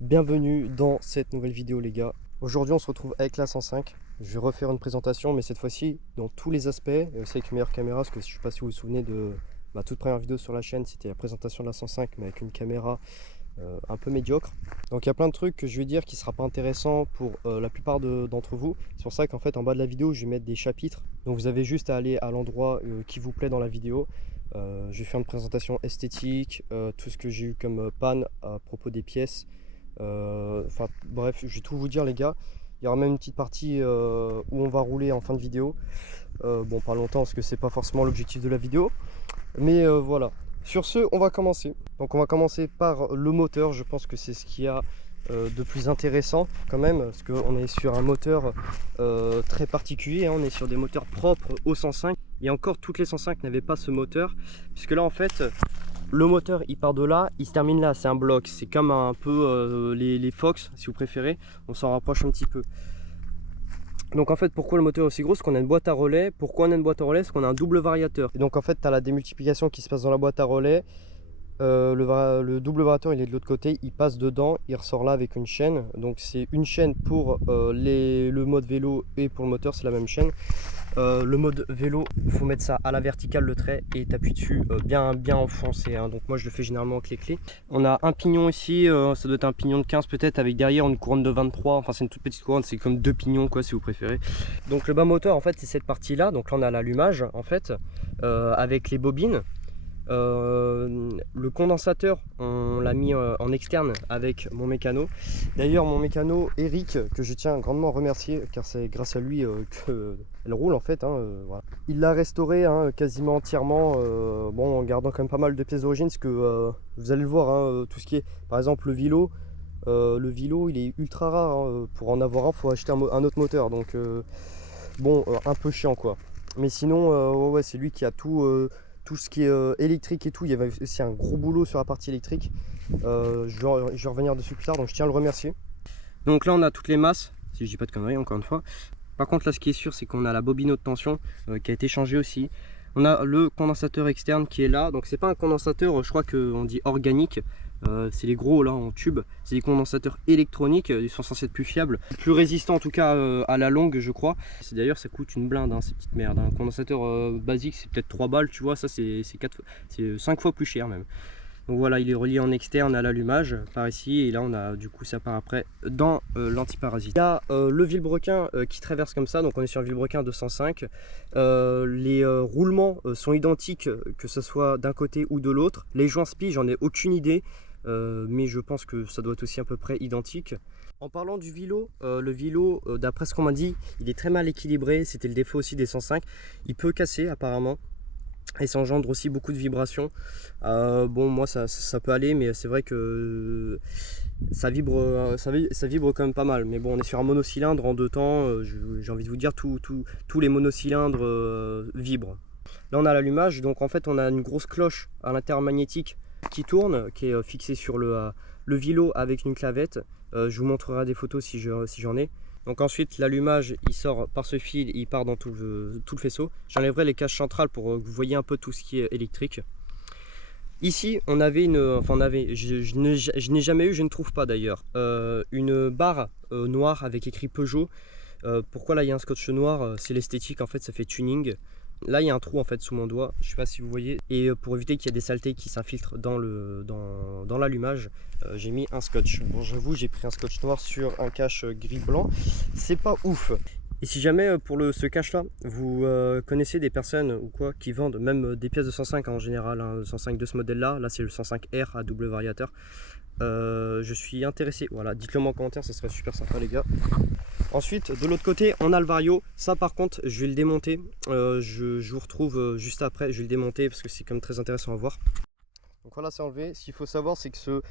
Bienvenue dans cette nouvelle vidéo les gars. Aujourd'hui on se retrouve avec la 105. Je vais refaire une présentation mais cette fois-ci dans tous les aspects. C'est avec une meilleure caméra parce que je ne sais pas si vous vous souvenez de ma toute première vidéo sur la chaîne. C'était la présentation de la 105 mais avec une caméra un peu médiocre. Donc il y a plein de trucs que je vais dire qui ne sera pas intéressant pour la plupart d'entre vous. C'est pour ça qu'en fait en bas de la vidéo je vais mettre des chapitres. Donc vous avez juste à aller à l'endroit qui vous plaît dans la vidéo. Je vais faire une présentation esthétique, tout ce que j'ai eu comme panne à propos des pièces. Enfin bref, je vais tout vous dire les gars. Il y aura même une petite partie où on va rouler en fin de vidéo. Bon, pas longtemps parce que c'est pas forcément l'objectif de la vidéo. Mais voilà. Sur ce, on va commencer. Donc on va commencer par le moteur. Je pense que c'est ce qu'il y a de plus intéressant quand même. Parce qu'on est sur un moteur très particulier. Hein. On est sur des moteurs propres au 105. Et encore, toutes les 105 n'avaient pas ce moteur. Puisque là, en fait, le moteur, il part de là, il se termine là. C'est un bloc. C'est comme un peu les Fox, si vous préférez. On s'en rapproche un petit peu. Donc en fait, pourquoi le moteur est aussi gros? C'est qu'on a une boîte à relais. Pourquoi on a une boîte à relais? C'est qu'on a un double variateur. Et donc en fait, tu as la démultiplication qui se passe dans la boîte à relais. Le double variateur, il est de l'autre côté. Il passe dedans, il ressort là avec une chaîne. Donc c'est une chaîne pour le mode vélo et pour le moteur, c'est la même chaîne. Le mode vélo, il faut mettre ça à la verticale, le trait, et t'appuies dessus bien enfoncé. Hein. Donc moi je le fais généralement avec les clés. On a un pignon ici, ça doit être un pignon de 15 peut-être, avec derrière une couronne de 23. Enfin c'est une toute petite couronne, c'est comme deux pignons quoi si vous préférez. Donc le bas moteur en fait c'est cette partie là. Donc là on a l'allumage en fait avec les bobines. Le condensateur on l'a mis en externe avec mon mécano. D'ailleurs mon mécano Eric, que je tiens grandement à remercier car c'est grâce à lui qu'elle roule en fait, hein, voilà. Il l'a restauré hein, quasiment entièrement, bon, en gardant quand même pas mal de pièces d'origine parce que vous allez le voir, hein, tout ce qui est par exemple le vélo il est ultra rare, hein. Pour en avoir un faut acheter un autre moteur, donc bon, un peu chiant quoi. Mais sinon ouais, c'est lui qui a tout ce qui est électrique et tout. Il y avait aussi un gros boulot sur la partie électrique. Je vais revenir dessus plus tard, donc je tiens à le remercier. Donc là on a toutes les masses, si je dis pas de conneries encore une fois. Par contre là ce qui est sûr c'est qu'on a la bobine haute tension qui a été changée aussi. On a le condensateur externe qui est là, donc c'est pas un condensateur, je crois qu'on dit organique. C'est les gros là en tube, c'est des condensateurs électroniques, ils sont censés être plus fiables, plus résistants en tout cas à la longue je crois. D'ailleurs ça coûte une blinde hein, ces petites merdes, un condensateur basique c'est peut-être 3 balles tu vois, ça c'est 5 fois plus cher même. Donc voilà, il est relié en externe à l'allumage par ici, et là on a du coup ça part après dans l'antiparasite. Il y a le vilebrequin qui traverse comme ça, donc on est sur un vilebrequin 205. Les roulements sont identiques que ce soit d'un côté ou de l'autre. Les joints spi, j'en ai aucune idée. Mais je pense que ça doit être aussi à peu près identique. En parlant du vélo, le vélo, d'après ce qu'on m'a dit, il est très mal équilibré. C'était le défaut aussi des 105. Il peut casser apparemment. Et ça engendre aussi beaucoup de vibrations. Bon, moi ça peut aller, mais c'est vrai que ça vibre quand même pas mal. Mais bon, on est sur un monocylindre en 2 temps. J'ai envie de vous dire, tous les monocylindres vibrent. Là on a l'allumage, donc en fait on a une grosse cloche à l'intérieur magnétique qui tourne, qui est fixée sur le vélo avec une clavette. Je vous montrerai des photos si j'en ai. Donc ensuite l'allumage il sort par ce fil, il part dans tout le faisceau. J'enlèverai les caches centrales pour que vous voyez un peu tout ce qui est électrique. Ici on avait je n'ai jamais eu, je ne trouve pas d'ailleurs, une barre noire avec écrit Peugeot. Pourquoi là il y a un scotch noir? C'est l'esthétique en fait, ça fait tuning. Là il y a un trou en fait sous mon doigt, je sais pas si vous voyez, et pour éviter qu'il y ait des saletés qui s'infiltrent dans l'allumage, j'ai mis un scotch. Bon, j'avoue, j'ai pris un scotch noir sur un cache gris blanc, c'est pas ouf. Et si jamais pour ce cache là vous connaissez des personnes ou quoi qui vendent même des pièces de 105 en général, hein, 105 de ce modèle là c'est le 105R à double variateur, je suis intéressé. Voilà, dites-le moi en commentaire, ça serait super sympa les gars. Ensuite de l'autre côté on a le vario, ça par contre je vais le démonter, je vous retrouve juste après, je vais le démonter parce que c'est quand même très intéressant à voir. Donc voilà, c'est enlevé. Ce qu'il faut savoir c'est que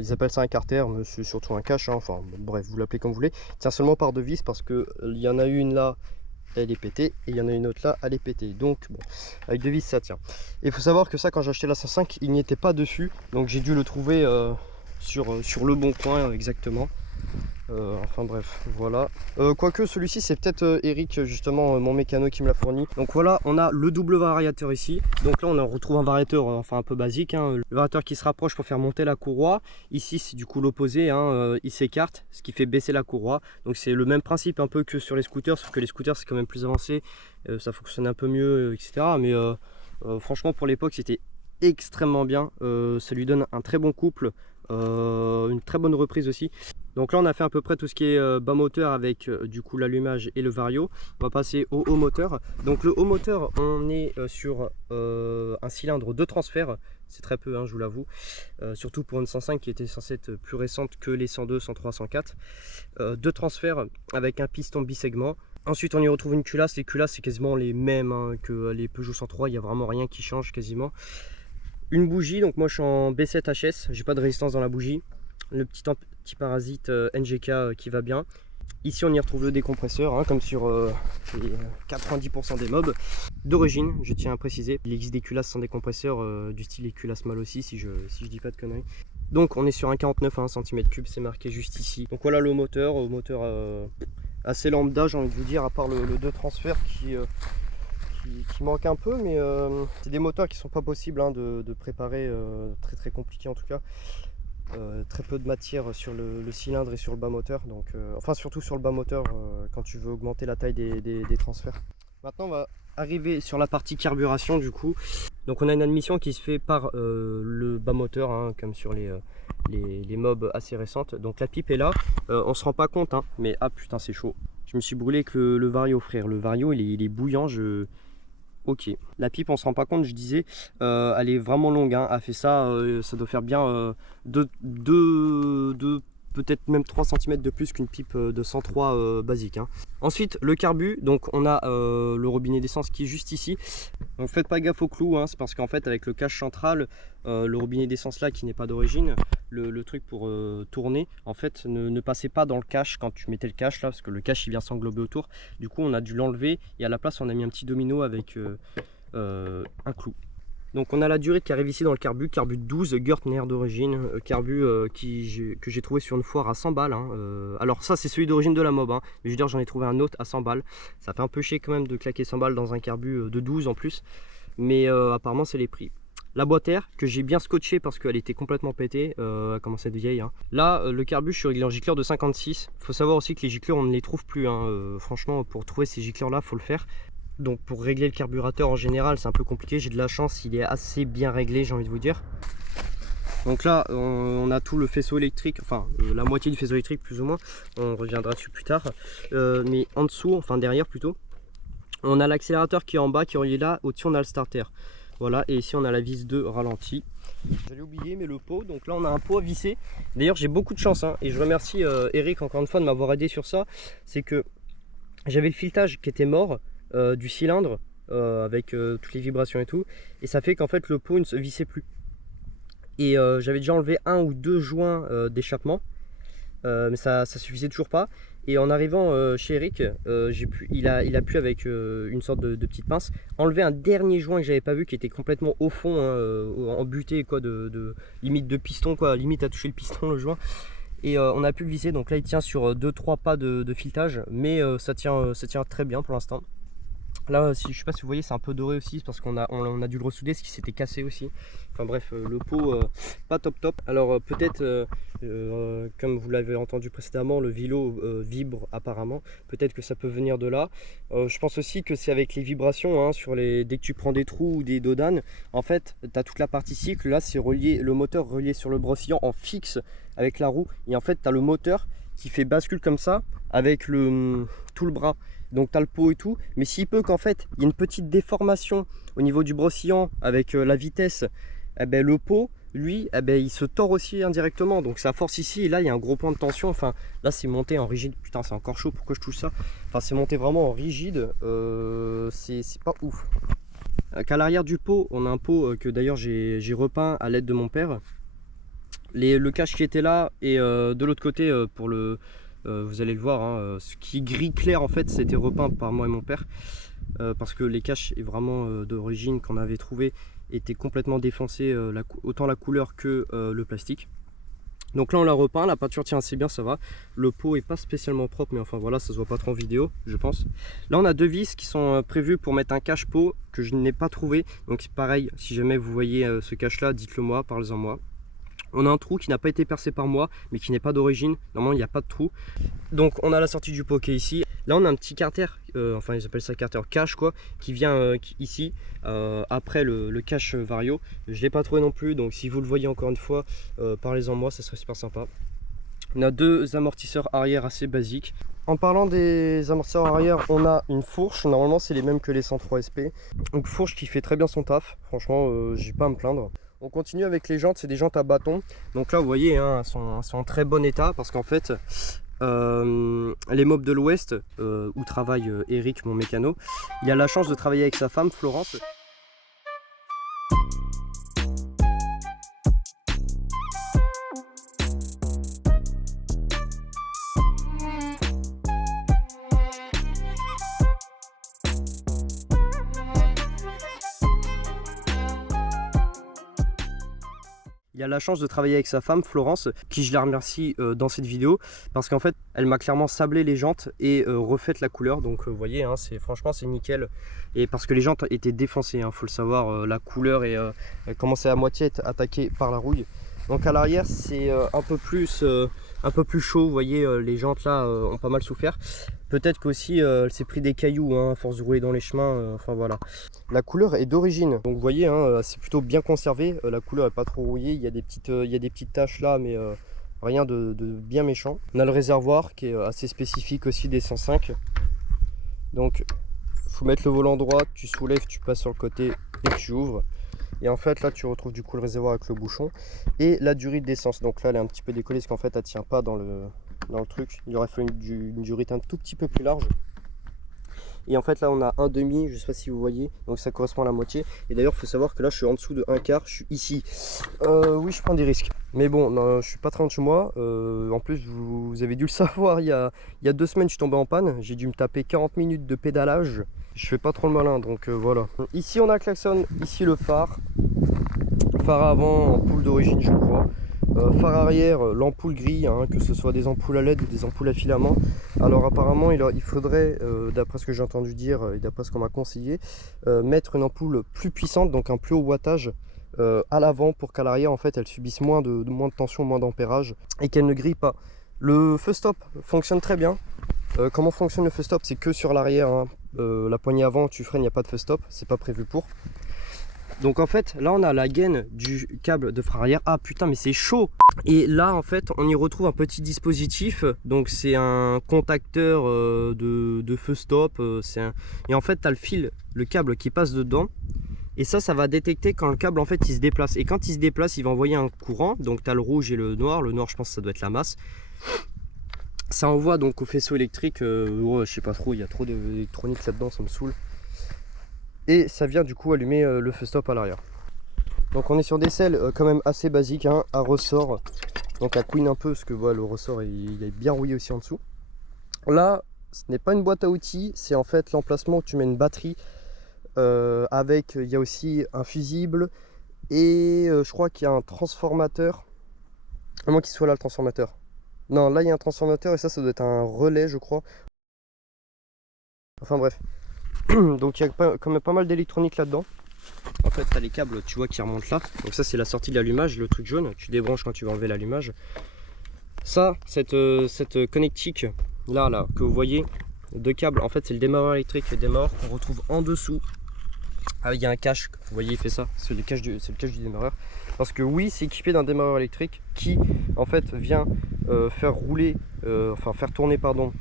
ils appellent ça un carter, mais c'est surtout un cache, hein. Enfin bref, vous l'appelez comme vous voulez. Il tient seulement par 2 vis parce que il y en a une là, elle est pétée, et il y en a une autre là, elle est pétée. Donc bon, avec 2 vis ça tient. Et il faut savoir que ça, quand j'ai acheté la 105, il n'y était pas dessus, donc j'ai dû le trouver sur le bon coin exactement. Enfin bref, voilà. Quoique celui-ci c'est peut-être Eric justement mon mécano qui me l'a fourni. Donc voilà, on a le double variateur ici. Donc là on retrouve un variateur enfin un peu basique, hein. Le variateur qui se rapproche pour faire monter la courroie. Ici c'est du coup l'opposé, hein. Il s'écarte, ce qui fait baisser la courroie. Donc c'est le même principe un peu que sur les scooters, sauf que les scooters c'est quand même plus avancé. Ça fonctionne un peu mieux, etc. Mais franchement pour l'époque c'était extrêmement bien. Ça lui donne un très bon couple, une très bonne reprise aussi. Donc là on a fait à peu près tout ce qui est bas moteur avec du coup l'allumage et le vario. On va passer au haut moteur. Donc le haut moteur on est sur un cylindre de transfert. C'est très peu, hein, je vous l'avoue, surtout pour une 105 qui était censée être plus récente que les 102, 103, 104. De transfert avec un piston bisegment. Ensuite on y retrouve une culasse. Les culasses c'est quasiment les mêmes, hein, que les Peugeot 103. Il n'y a vraiment rien qui change quasiment. Une bougie, donc moi je suis en B7 HS, j'ai pas de résistance dans la bougie. Le petit anti-parasite NGK qui va bien. Ici on y retrouve le décompresseur, hein, comme sur 90% des mobs. D'origine, je tiens à préciser, il existe des culasses sans décompresseur, du style les culasses mal aussi, si je dis pas de conneries. Donc on est sur un 49 à 1 cm3, c'est marqué juste ici. Donc voilà le moteur, assez lambda j'ai envie de vous dire, à part le 2 transfert qui manque un peu, mais c'est des moteurs qui sont pas possibles, hein, de préparer, très compliqué en tout cas. Très peu de matière sur le cylindre et sur le bas moteur, donc enfin surtout sur le bas moteur quand tu veux augmenter la taille des transferts. Maintenant on va arriver sur la partie carburation du coup. Donc on a une admission qui se fait par le bas moteur, hein, comme sur les mobs assez récentes. Donc la pipe est là, on se rend pas compte, hein, mais ah putain c'est chaud. Je me suis brûlé avec le vario, frère. Le vario il est bouillant. Ok, la pipe on se rend pas compte, je disais, elle est vraiment longue, hein. Elle fait ça, ça doit faire bien peut-être même 3 cm de plus qu'une pipe de 103 basique, hein. Ensuite le carbu, donc on a le robinet d'essence qui est juste ici. Donc faites pas gaffe au clou, hein, c'est parce qu'en fait avec le cache central, le robinet d'essence là qui n'est pas d'origine, le truc pour tourner, en fait ne passait pas dans le cache quand tu mettais le cache là, parce que le cache il vient s'englober autour. Du coup on a dû l'enlever et à la place on a mis un petit domino avec un clou. Donc on a la durée qui arrive ici dans le carbu de 12 Gertner d'origine, que j'ai trouvé sur une foire à 100 balles, hein. Alors ça c'est celui d'origine de la mob, hein, mais je veux dire j'en ai trouvé un autre à 100 balles. Ça fait un peu chier quand même de claquer 100 balles dans un carbu de 12 en plus, mais apparemment c'est les prix. La boîte air que j'ai bien scotché parce qu'elle était complètement pétée, elle commence à être vieille, hein. Là le carbu je suis réglé en gicleur de 56. Faut savoir aussi que les gicleurs on ne les trouve plus, hein. Franchement pour trouver ces gicleurs là faut le faire. Donc pour régler le carburateur en général c'est un peu compliqué, j'ai de la chance, il est assez bien réglé, j'ai envie de vous dire. Donc là on a tout le faisceau électrique, enfin la moitié du faisceau électrique plus ou moins, on reviendra dessus plus tard. Mais en dessous, enfin derrière plutôt, on a l'accélérateur qui est en bas, qui est relié là, au-dessus on a le starter. Voilà, et ici on a la vis de ralenti. J'allais oublier, mais le pot, donc là on a un pot à visser. D'ailleurs j'ai beaucoup de chance, hein, et je remercie Eric encore une fois de m'avoir aidé sur ça. C'est que j'avais le filetage qui était mort du cylindre avec toutes les vibrations et tout, et ça fait qu'en fait le pot ne se vissait plus. Et j'avais déjà enlevé 1 ou 2 joints d'échappement, mais ça suffisait toujours pas. Et en arrivant chez Eric, il a pu avec une sorte de petite pince enlever un dernier joint que j'avais pas vu, qui était complètement au fond, hein, embuté quoi, limite de piston quoi, limite à toucher le piston le joint. Et on a pu le visser, donc là il tient sur 2-3 pas de filetage, mais ça tient très bien pour l'instant. Là, je sais pas si vous voyez, c'est un peu doré aussi, parce qu'on a dû le ressouder, ce qui s'était cassé aussi. Enfin bref, le pot pas top. Alors peut-être, comme vous l'avez entendu précédemment, le vélo vibre apparemment. Peut-être que ça peut venir de là. Je pense aussi que c'est avec les vibrations, hein, dès que tu prends des trous ou des dodanes. En fait, tu as toute la partie cycle. Là, c'est le moteur relié sur le brossillon en fixe avec la roue. Et en fait, tu as le moteur qui fait bascule comme ça avec tout le bras. Donc tu as le pot et tout, mais s'il peut qu'en fait il y a une petite déformation au niveau du brossillon avec la vitesse, eh ben, le pot lui il se tord aussi indirectement, donc ça force ici, et là il y a un gros point de tension. Enfin là c'est monté en rigide, putain c'est encore chaud, pourquoi je touche ça, enfin c'est monté vraiment en rigide, c'est pas ouf. Qu'à l'arrière du pot on a un pot que d'ailleurs j'ai repeint à l'aide de mon père. Le cache qui était là, et de l'autre côté pour le vous allez le voir, hein, ce qui est gris clair en fait c'était repeint par moi et mon père, parce que les caches est vraiment d'origine qu'on avait trouvé étaient complètement défoncés, autant la couleur que le plastique. Donc là on l'a repeint, la peinture tient assez bien, ça va. Le pot est pas spécialement propre, mais enfin voilà, ça se voit pas trop en vidéo, je pense. Là on a 2 vis qui sont prévues pour mettre un cache-pot que je n'ai pas trouvé. Donc pareil, si jamais vous voyez ce cache là, dites-le moi, parlez-en moi. On a un trou qui n'a pas été percé par moi, mais qui n'est pas d'origine. Normalement il n'y a pas de trou. Donc on a la sortie du pot qui est ici. Là on a un petit carter, enfin ils appellent ça carter cache quoi, qui vient ici, après le cache vario. Je ne l'ai pas trouvé non plus, donc si vous le voyez encore une fois, parlez-en moi, ça serait super sympa. On a 2 amortisseurs arrière assez basiques. En parlant des amortisseurs arrière, on a une fourche, normalement c'est les mêmes que les 103 SP. Donc fourche qui fait très bien son taf, franchement j'ai pas à me plaindre. On continue avec les jantes, c'est des jantes à bâton. Donc là vous voyez, hein, elles sont en très bon état parce qu'en fait les mobs de l'Ouest, où travaille Eric, mon mécano, il a la chance de travailler avec sa femme Florence. Il a la chance de travailler avec sa femme Florence, qui je la remercie dans cette vidéo, parce qu'en fait elle m'a clairement sablé les jantes et refait la couleur. Donc vous voyez, hein, franchement c'est nickel. Et parce que les jantes étaient défoncées, hein, faut le savoir, la couleur elle commençait à moitié à être attaquée par la rouille. Donc à l'arrière c'est un peu plus chaud, vous voyez, les jantes là ont pas mal souffert. Peut-être qu'aussi elle s'est pris des cailloux, hein, à force de rouler dans les chemins, enfin voilà. La couleur est d'origine, donc vous voyez, hein, c'est plutôt bien conservé, la couleur est pas trop rouillée, il y a des petites taches là, mais rien de bien méchant. On a le réservoir qui est assez spécifique aussi des 105. Donc faut mettre le volant droit, tu soulèves, tu passes sur le côté et tu ouvres. Et en fait là tu retrouves du coup le réservoir avec le bouchon et la durite d'essence. Donc là elle est un petit peu décollée parce qu'en fait elle tient pas dans le truc. Il aurait fallu une durite un tout petit peu plus large. Et en fait là on a un demi, je sais pas si vous voyez, donc ça correspond à la moitié. Et d'ailleurs il faut savoir que là je suis en dessous de un quart, je suis ici. Oui, je prends des risques, mais bon, non, je suis pas très loin de chez moi. En plus vous avez dû le savoir, il y a 2 semaines je suis tombé en panne, j'ai dû me taper 40 minutes de pédalage. Je fais pas trop le malin, donc voilà. Ici on a un klaxon, ici le phare avant, ampoule d'origine je crois. Phare arrière, l'ampoule grille, hein, que ce soit des ampoules à LED ou des ampoules à filament. Alors apparemment il faudrait, d'après ce que j'ai entendu dire et d'après ce qu'on m'a conseillé, mettre une ampoule plus puissante, donc un plus haut wattage à l'avant, pour qu'à l'arrière en fait elle subisse moins de tension, moins d'ampérage et qu'elle ne grille pas. Le feu stop fonctionne très bien. Comment fonctionne le feu stop? C'est que sur l'arrière, hein. La poignée avant tu freines, il n'y a pas de feu stop, c'est pas prévu pour. Donc en fait là on a la gaine du câble de frein arrière. Ah putain mais c'est chaud. Et là en fait on y retrouve un petit dispositif. Donc c'est un contacteur de feu stop, et en fait tu as le fil, le câble qui passe dedans. Et ça va détecter quand le câble en fait il se déplace. Et quand il se déplace il va envoyer un courant. Donc tu as le rouge et le noir. Le noir je pense que ça doit être la masse. Ça envoie donc au faisceau électrique. Je sais pas trop, il y a trop d'électronique là-dedans, ça me saoule. Et ça vient du coup allumer le feu stop à l'arrière. Donc on est sur des selles quand même assez basiques, hein, à ressort. Donc à couine un peu parce que voilà, le ressort il est bien rouillé aussi en dessous. Là ce n'est pas une boîte à outils, c'est en fait l'emplacement où tu mets une batterie avec, il y a aussi un fusible et je crois qu'il y a un transformateur. À moins qu'il soit là le transformateur. Non, là il y a un transformateur et ça doit être un relais je crois. Enfin bref. Donc il y a quand même pas mal d'électronique là-dedans. En fait tu as les câbles, tu vois, qui remontent là. Donc ça c'est la sortie de l'allumage, le truc jaune. Tu débranches quand tu vas enlever l'allumage. Ça, cette connectique là que vous voyez, 2 câbles, en fait c'est le démarreur électrique. Le démarreur qu'on retrouve en dessous. Ah, il y a un cache, vous voyez il fait ça, c'est le cache du démarreur. Parce que oui, c'est équipé d'un démarreur électrique qui en fait vient faire rouler, faire tourner pardon,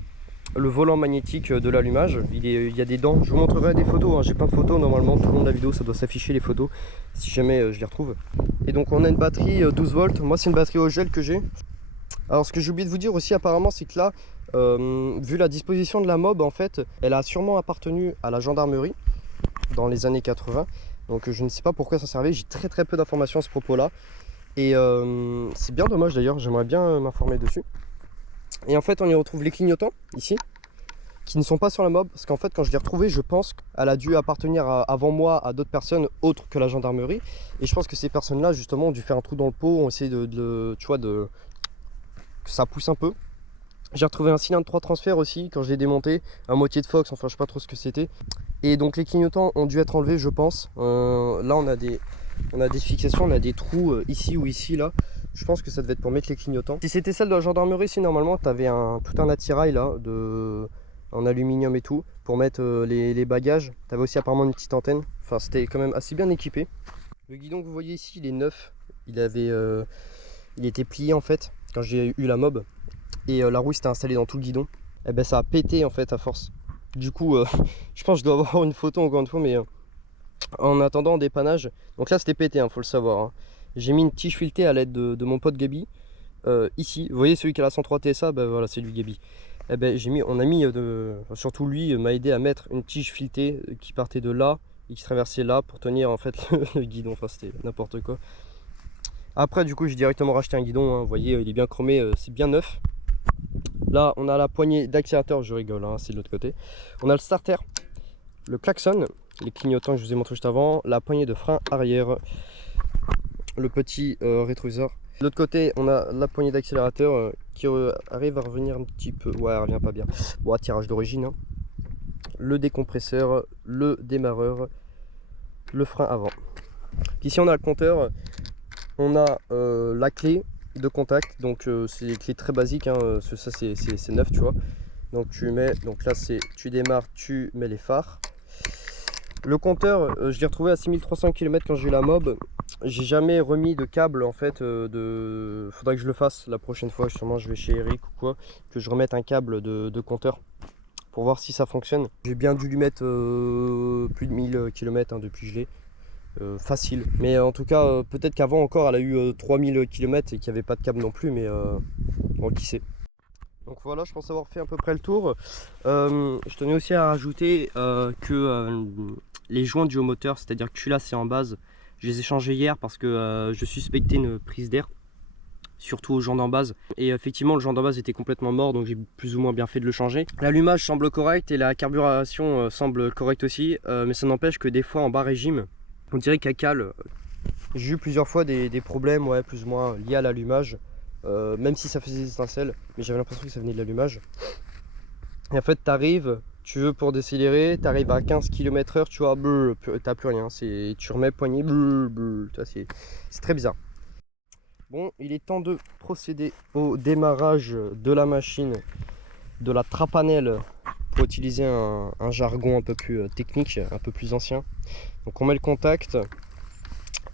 le volant magnétique de l'allumage. Il y a des dents, je vous montrerai des photos, hein. J'ai plein de photos normalement, tout le long de la vidéo ça doit s'afficher les photos si jamais je les retrouve. Et donc on a une batterie 12 volts, moi c'est une batterie au gel que j'ai. Alors ce que j'ai oublié de vous dire aussi apparemment, c'est que là, vu la disposition de la mob en fait, elle a sûrement appartenu à la gendarmerie dans les années 80. Donc je ne sais pas pourquoi ça servait, j'ai très peu d'informations à ce propos là. Et c'est bien dommage d'ailleurs, j'aimerais bien m'informer dessus. Et en fait on y retrouve les clignotants ici, qui ne sont pas sur la mob, parce qu'en fait quand je l'ai retrouvée, je pense qu'elle a dû appartenir avant moi à d'autres personnes autres que la gendarmerie. Et je pense que ces personnes là justement ont dû faire un trou dans le pot, ont essayé tu vois, de ça pousse un peu. J'ai retrouvé un cylindre 3 transfert aussi quand je l'ai démonté, un moitié de Fox, enfin je sais pas trop ce que c'était. Et donc les clignotants ont dû être enlevés je pense. Là on a des fixations, on a des trous ici ou ici là. Je pense que ça devait être pour mettre les clignotants. Si c'était celle de la gendarmerie, si normalement tu avais tout un attirail là en aluminium et tout pour mettre les bagages. Tu avais aussi apparemment une petite antenne. Enfin c'était quand même assez bien équipé. Le guidon que vous voyez ici il est neuf. Il était plié en fait quand j'ai eu la mob. Et la roue s'était installée dans tout le guidon. Et ben ça a pété en fait à force. Du coup je pense que je dois avoir une photo encore une fois, mais en attendant dépannage. Donc là c'était pété, faut le savoir. Hein. J'ai mis une tige filetée à l'aide de mon pote Gabi. Ici, vous voyez celui qui a la 103 TSA, ben voilà c'est lui Gabi. Et ben on a mis surtout lui m'a aidé à mettre une tige filetée qui partait de là et qui traversait là pour tenir en fait le guidon. Enfin c'était n'importe quoi. Après du coup j'ai directement racheté un guidon. Hein. Vous voyez il est bien chromé, c'est bien neuf. Là, on a la poignée d'accélérateur, je rigole, hein, c'est de l'autre côté. On a le starter, le klaxon, les clignotants que je vous ai montré juste avant, la poignée de frein arrière, le petit rétroviseur. De l'autre côté, on a la poignée d'accélérateur qui arrive à revenir un petit peu. Ouais, elle revient pas bien. Bon, tirage d'origine. Hein. Le décompresseur, le démarreur, le frein avant. Ici, on a le compteur, on a la clé de contact, donc c'est des clés très basiques, hein, ça c'est neuf tu vois, donc tu mets, donc là c'est tu démarres, tu mets les phares. Le compteur je l'ai retrouvé à 6300 km quand j'ai eu la mob. J'ai jamais remis de câble en fait, faudrait que je le fasse la prochaine fois, sûrement je vais chez Eric ou quoi, que je remette un câble de compteur pour voir si ça fonctionne. J'ai bien dû lui mettre plus de 1000 km hein, depuis que je l'ai. Facile, mais en tout cas peut-être qu'avant encore elle a eu 3000 km et qu'il n'y avait pas de câble non plus, mais bon qui sait. Donc voilà, je pense avoir fait à peu près le tour. Je tenais aussi à rajouter que les joints du haut moteur, c'est-à-dire que celui-là c'est en base, je les ai changés hier parce que je suspectais une prise d'air, surtout au joint d'en base, et effectivement le joint d'en base était complètement mort, donc j'ai plus ou moins bien fait de le changer. L'allumage semble correct et la carburation semble correcte aussi, mais ça n'empêche que des fois en bas régime on dirait qu'à cale. J'ai eu plusieurs fois des problèmes, ouais, plus ou moins liés à l'allumage, même si ça faisait des étincelles, mais j'avais l'impression que ça venait de l'allumage. Et en fait, t'arrives, tu veux pour décélérer, t'arrives à 15 km/h, tu vois, t'as plus rien, tu remets poignée, c'est très bizarre. Bon, il est temps de procéder au démarrage de la machine, de la trapanelle, pour utiliser un jargon un peu plus technique, un peu plus ancien. Donc on met le contact.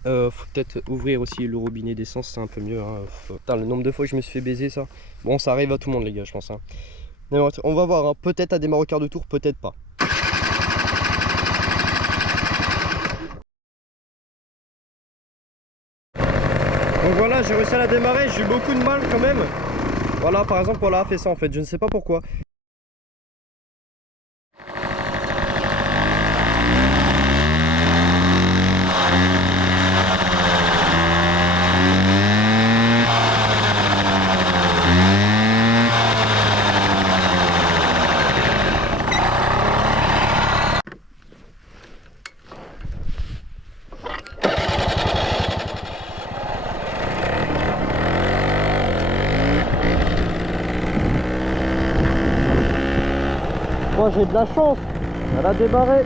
Faut peut-être ouvrir aussi le robinet d'essence, c'est un peu mieux. Hein. Putain, le nombre de fois que je me suis fait baiser ça. Bon, ça arrive à tout le monde les gars, je pense. Hein. On va voir, hein. Peut-être à démarrer au quart de tour, peut-être pas. Donc voilà, j'ai réussi à la démarrer, j'ai eu beaucoup de mal quand même. Voilà, par exemple, voilà, fait ça en fait, je ne sais pas pourquoi. Moi j'ai de la chance, elle a démarré.